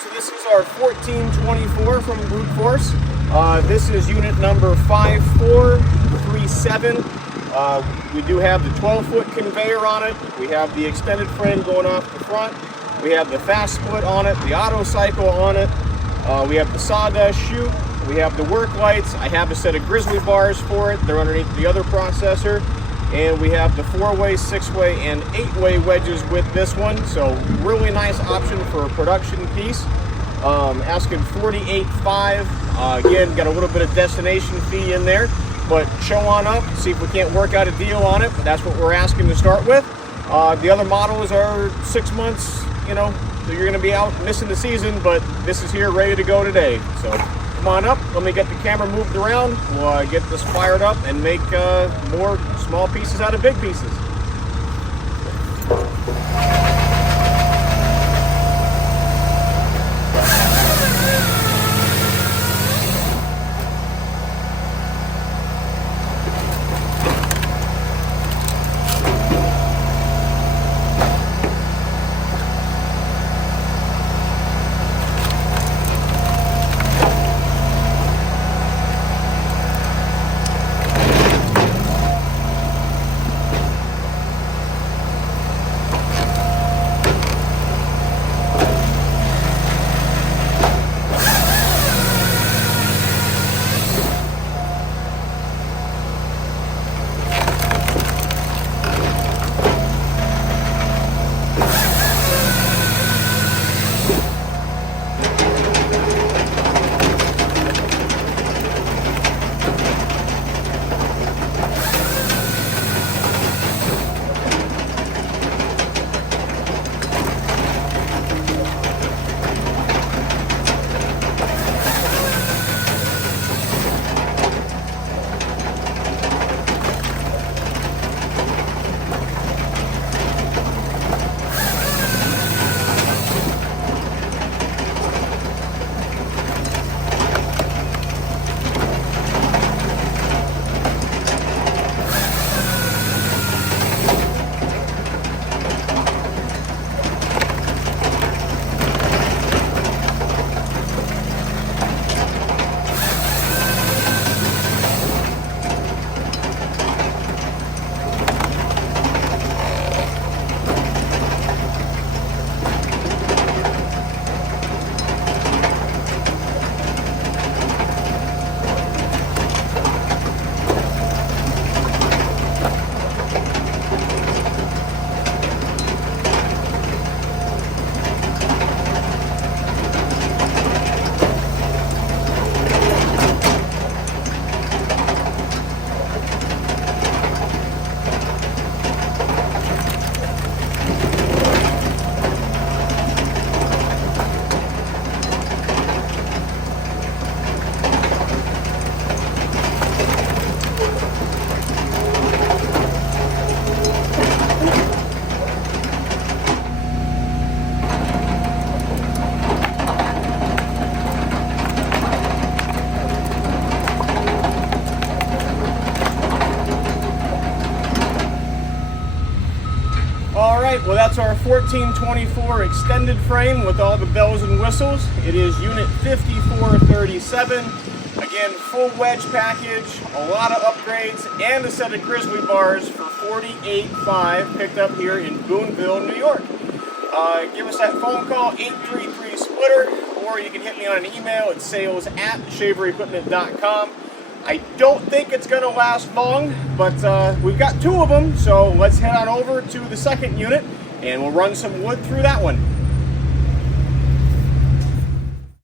So this is our 1424 from SplitForce. This is unit number 5437. We do have the 12-foot conveyor on it. We have the extended frame going off the front. We have the fast split on it, the auto cycle on it. We have the sawdust chute. We have the work lights. I have a set of grizzly bars for it. They're underneath the other processor. And we have the 4-way, 6-way, and 8-way wedges with this one. So really nice option for a production piece. Asking $48.5. Again, got a little bit of destination fee in there. But show on up, see if we can't work out a deal on it. But that's what we're asking to start with. The other models are 6 months, you know, so you're going to be out missing the season. But this is here ready to go today. So come on up, let me get the camera moved around. We'll get this fired up and make more small pieces out of big pieces. Alright, well that's our 1424 extended frame with all the bells and whistles. It is unit 5437. Again, full wedge package, a lot of upgrades, and a set of grizzly bars for $48.5, picked up here in Boonville, New York. Give us that phone call, 833-SPLITTER, or you can hit me on an email at sales@shaverequipment.com. I don't think it's going to last long, but we've got 2 of them, so let's head on over to the second unit and we'll run some wood through that one.